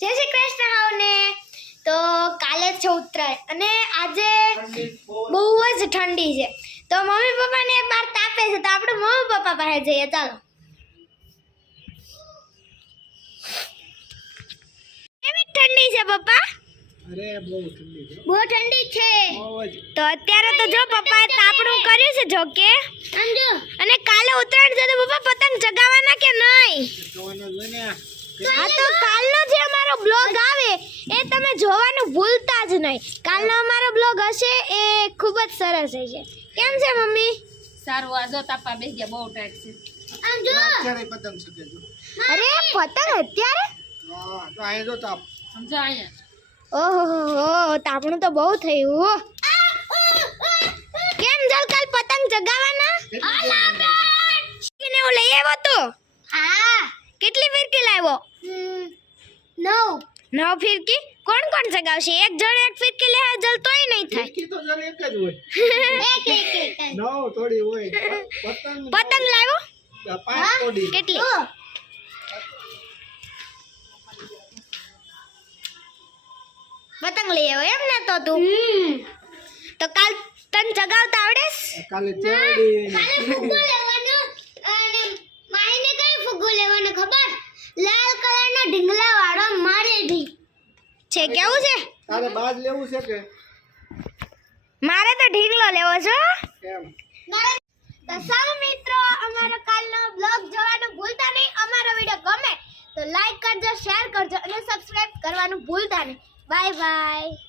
જય શ્રી કૃષ્ણ હાવને તો કાલે છે ઉત્તરાયણ અને આજે બહુ જ ઠંડી છે તો મમ્મી પપ્પાને બહાર તાપે છે તો આપણે મમ્મી પપ્પા પાસે જઈએ ચાલો કેવી ઠંડી છે પપ્પા અરે બહુ ઠંડી છે બહુ ઠંડી છે તો અત્યારે તો જો પપ્પાએ તાપણું કર્યું છે જો કે અને કાલે ઉત્તરાયણ છે તો પપ્પા પતંગ ચગાવવાના કે નહીં હા તો કાલનો જે અમારો બ્લોગ આવે એ તમે જોવાનું ભૂલતા જ નહીં કાલનો અમારો બ્લોગ હશે એ ખૂબ જ સરસ હશે કેમ છે મમ્મી સારું આ જો તાપા બેસી ગયા બહુ ટાઈટ છે આમ જો અત્યારે પતંગ શકે જો અરે પતંગ અત્યારે હા તો અહીં જો તાપ સમજો અહીંયા ઓહો તાપણું તો બહુ થયું કેમ જલ કાલ પતંગ ચગાવવાના કિને લઈ આવ્યો તો હા કેટલી ફિરકી લાવ્યો 9 ફિરકી કોણ કોણ ચગાવશે એક જણ એક ફિરકી લે જલ તોય નહીં થાય ફિરકી તો જલ એક જ હોય એક નવ થોડી હોય પતંગ લાવ્યો 5 કોડી કેટલી પતંગ લઈ આવ્યો એમ ને તો તું તો કાલ તને ચગાવતા આવડે કાલે ચેવડી ફુગ્ગો લેવાનો અને માઈને કઈ ફુગ્ગો લેવાનો ખબર લાલ કલરનો ઢીંગલા વાળો મારે ઢી છે કેવું છે તારે બાજ લેવું છે કે મારે તો ઢીંગલો લેવો છે કેમ તો સૌ મિત્રો અમારો કાલનો બ્લોગ જોવાનું ભૂલતા નહીં અમારો વિડિયો ગમે તો લાઈક કરજો શેર કરજો અને સબસ્ક્રાઇબ કરવાનું ભૂલતા નહીં બાય બાય